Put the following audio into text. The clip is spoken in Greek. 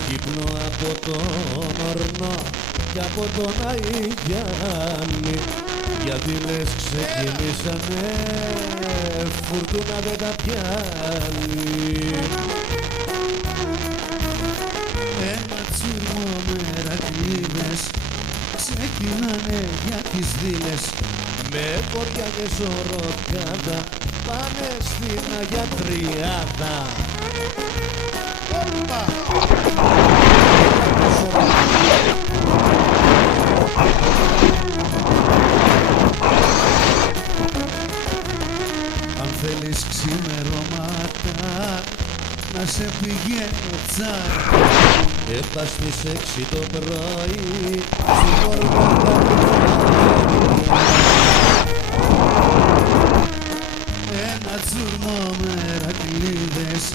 Ξαγύπνω από τον ορνό και από τον Αϊγιάννη, γιατί λες ξεκινήσανε, φουρτούνα δεν τα πιάνει. Ένα τσίρμο μερακλείδες ξεκινάνε για τις δίλες, με κορδιά και σωροκάτα πάνε στην Αγία Τριάδα. αν θέλεις ξημερώματα να σε πηγαίνω τσάκα. Έπα στις 6 το πρωί στην πόρτα. Ένα τσουρμό μερακλείδες